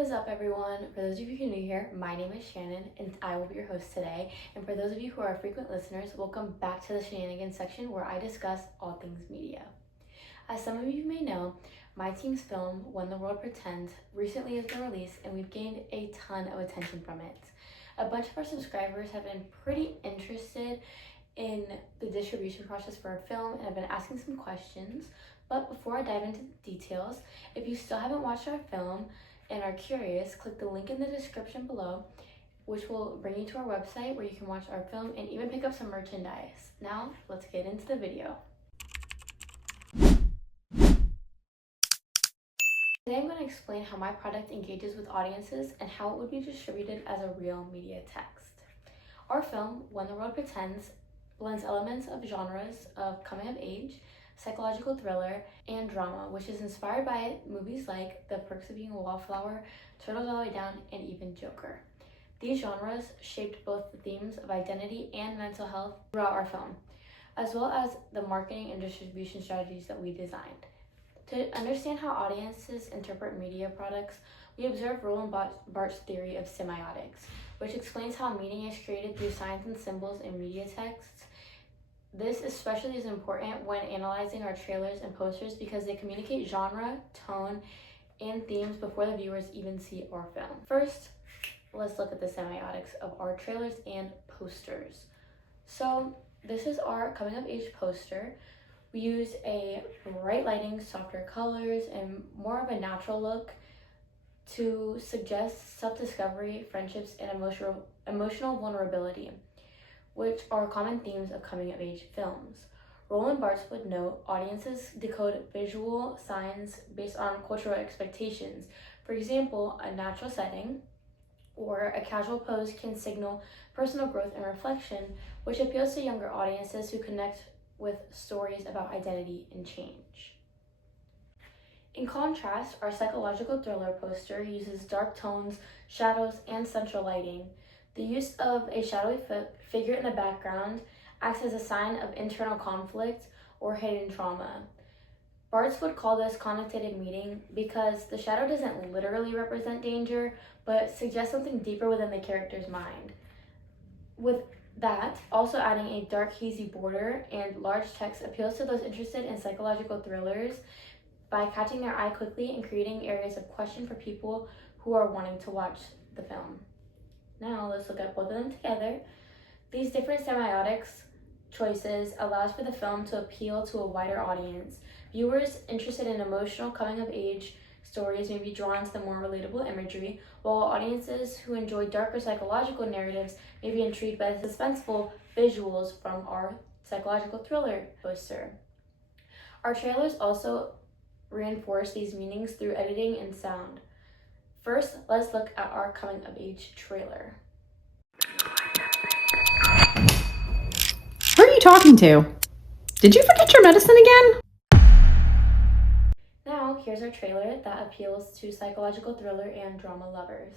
is up, everyone? For those of you who are new here, my name is Shannon and I will be your host today. And for those of you who are frequent listeners, welcome back to the shenanigans section where I discuss all things media. As some of you may know, my team's film, When the World Pretends, recently has been released and we've gained a ton of attention from it. A bunch of our subscribers have been pretty interested in the distribution process for our film and have been asking some questions. But before I dive into the details, if you still haven't watched our film and are curious, click the link in the description below, which will bring you to our website where you can watch our film and even pick up some merchandise. Now, let's get into the video. Today I'm going to explain how my product engages with audiences and how it would be distributed as a real media text. Our film, When the World Pretends, blends elements of genres of coming of age, psychological thriller, and drama, which is inspired by movies like The Perks of Being a Wallflower, Turtles All the Way Down, and even Joker. These genres shaped both the themes of identity and mental health throughout our film, as well as the marketing and distribution strategies that we designed. To understand how audiences interpret media products, we observed Roland Barthes' theory of semiotics, which explains how meaning is created through signs and symbols in media texts. This especially is important when analyzing our trailers and posters because they communicate genre, tone, and themes before the viewers even see our film. First, let's look at the semiotics of our trailers and posters. So this is our coming of age poster. We use a bright lighting, softer colors, and more of a natural look to suggest self-discovery, friendships, and emotional vulnerability, which are common themes of coming-of-age films. Roland Barthes would note audiences decode visual signs based on cultural expectations. For example, a natural setting or a casual pose can signal personal growth and reflection, which appeals to younger audiences who connect with stories about identity and change. In contrast, our psychological thriller poster uses dark tones, shadows, and central lighting. The use of a shadowy figure in the background acts as a sign of internal conflict or hidden trauma. Barthes would call this connotative meaning because the shadow doesn't literally represent danger, but suggests something deeper within the character's mind. With that, also adding a dark, hazy border and large text appeals to those interested in psychological thrillers by catching their eye quickly and creating areas of question for people who are wanting to watch the film. Now let's look at both of them together. These different semiotics choices allows for the film to appeal to a wider audience. Viewers interested in emotional coming-of-age stories may be drawn to the more relatable imagery, while audiences who enjoy darker psychological narratives may be intrigued by the suspenseful visuals from our psychological thriller poster. Our trailers also reinforce these meanings through editing and sound. First, let's look at our coming-of-age trailer. Who are you talking to? Did you forget your medicine again? Now, here's our trailer that appeals to psychological thriller and drama lovers.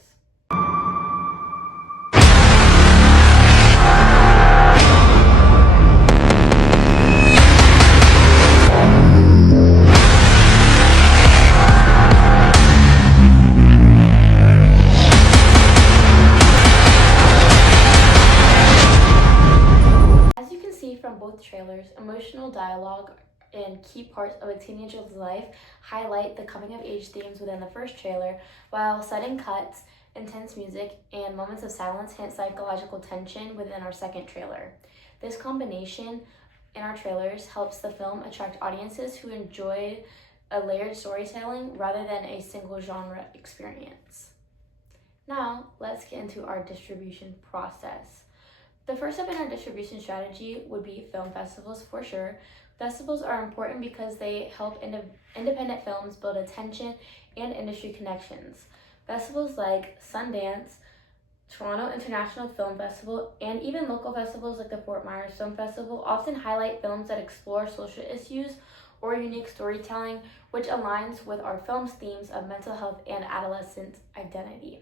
As you can see from both trailers, emotional dialogue and key parts of a teenager's life highlight the coming-of-age themes within the first trailer, while sudden cuts, intense music, and moments of silence hint psychological tension within our second trailer. This combination in our trailers helps the film attract audiences who enjoy a layered storytelling rather than a single genre experience. Now, let's get into our distribution process. The first step in our distribution strategy would be film festivals for sure. Festivals are important because they help independent films build attention and industry connections. Festivals like Sundance, Toronto International Film Festival, and even local festivals like the Fort Myers Film Festival often highlight films that explore social issues or unique storytelling, which aligns with our film's themes of mental health and adolescent identity.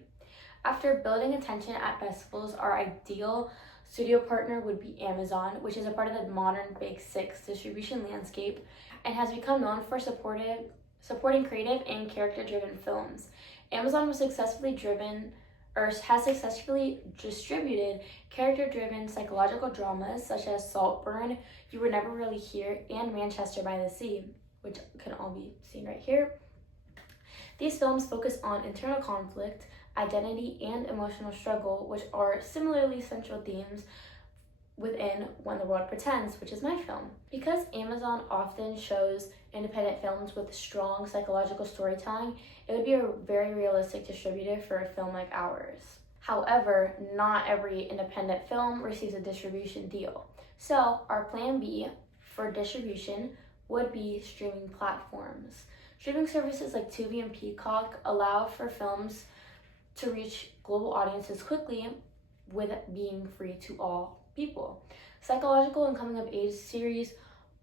After building attention at festivals, our ideal studio partner would be Amazon, which is a part of the modern Big Six distribution landscape and has become known for supporting creative and character-driven films. Amazon has successfully distributed character-driven psychological dramas such as Saltburn, You Were Never Really Here, and Manchester by the Sea, which can all be seen right here. These films focus on internal conflict, identity, and emotional struggle, which are similarly central themes within When the World Pretends, which is my film. Because Amazon often shows independent films with strong psychological storytelling, it would be a very realistic distributor for a film like ours. However, not every independent film receives a distribution deal. So our plan B for distribution would be streaming platforms. Streaming services like Tubi and Peacock allow for films to reach global audiences quickly with being free to all people. Psychological and coming of age series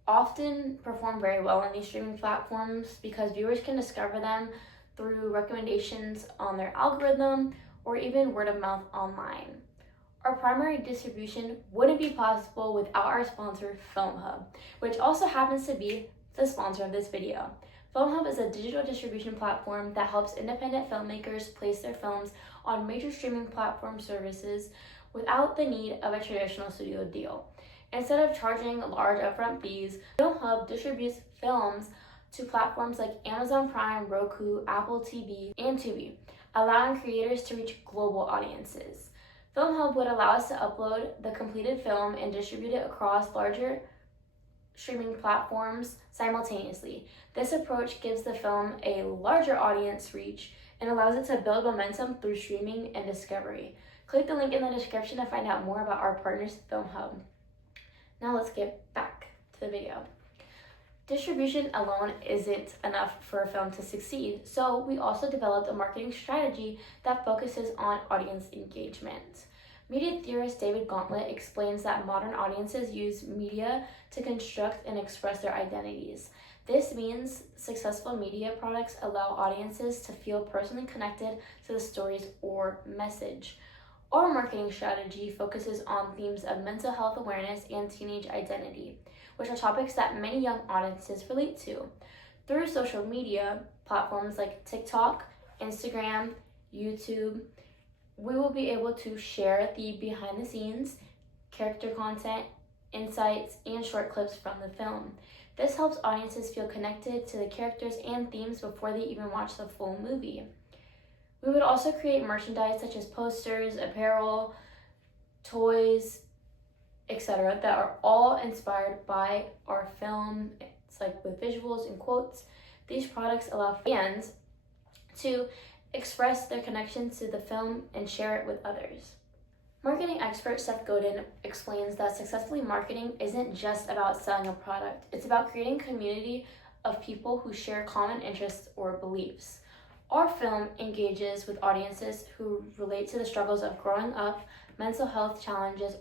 often perform very well on these streaming platforms because viewers can discover them through recommendations on their algorithm or even word of mouth online. Our primary distribution wouldn't be possible without our sponsor, FilmHub, which also happens to be the sponsor of this video. FilmHub is a digital distribution platform that helps independent filmmakers place their films on major streaming platform services without the need of a traditional studio deal. Instead of charging large upfront fees, FilmHub distributes films to platforms like Amazon Prime, Roku, Apple TV, and Tubi, allowing creators to reach global audiences. FilmHub would allow us to upload the completed film and distribute it across larger streaming platforms simultaneously. This approach gives the film a larger audience reach and allows it to build momentum through streaming and discovery. Click the link in the description to find out more about our partners, FilmHub. Now let's get back to the video. Distribution alone isn't enough for a film to succeed, so we also developed a marketing strategy that focuses on audience engagement. Media theorist David Gauntlet explains that modern audiences use media to construct and express their identities. This means successful media products allow audiences to feel personally connected to the stories or message. Our marketing strategy focuses on themes of mental health awareness and teenage identity, which are topics that many young audiences relate to. Through social media platforms like TikTok, Instagram, YouTube, we will be able to share the behind the scenes, character content, insights, and short clips from the film. This helps audiences feel connected to the characters and themes before they even watch the full movie. We would also create merchandise such as posters, apparel, toys, etc. that are all inspired by our film. It's like with visuals and quotes. These products allow fans to express their connection to the film and share it with others. Marketing expert Seth Godin explains that successfully marketing isn't just about selling a product. It's about creating a community of people who share common interests or beliefs. Our film engages with audiences who relate to the struggles of growing up, mental health challenges,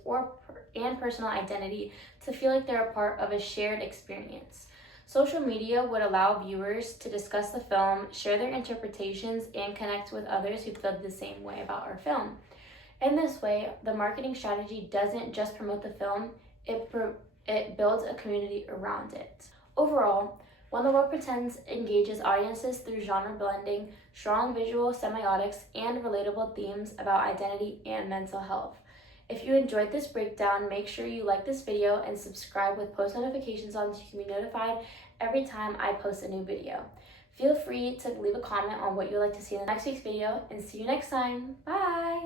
and personal identity to feel like they're a part of a shared experience. Social media would allow viewers to discuss the film, share their interpretations, and connect with others who feel the same way about our film. In this way, the marketing strategy doesn't just promote the film, it builds a community around it. Overall, When the World Pretends engages audiences through genre blending, strong visual semiotics, and relatable themes about identity and mental health. If you enjoyed this breakdown, make sure you like this video and subscribe with post notifications on so you can be notified every time I post a new video. Feel free to leave a comment on what you'd like to see in the next week's video, and see you next time. Bye!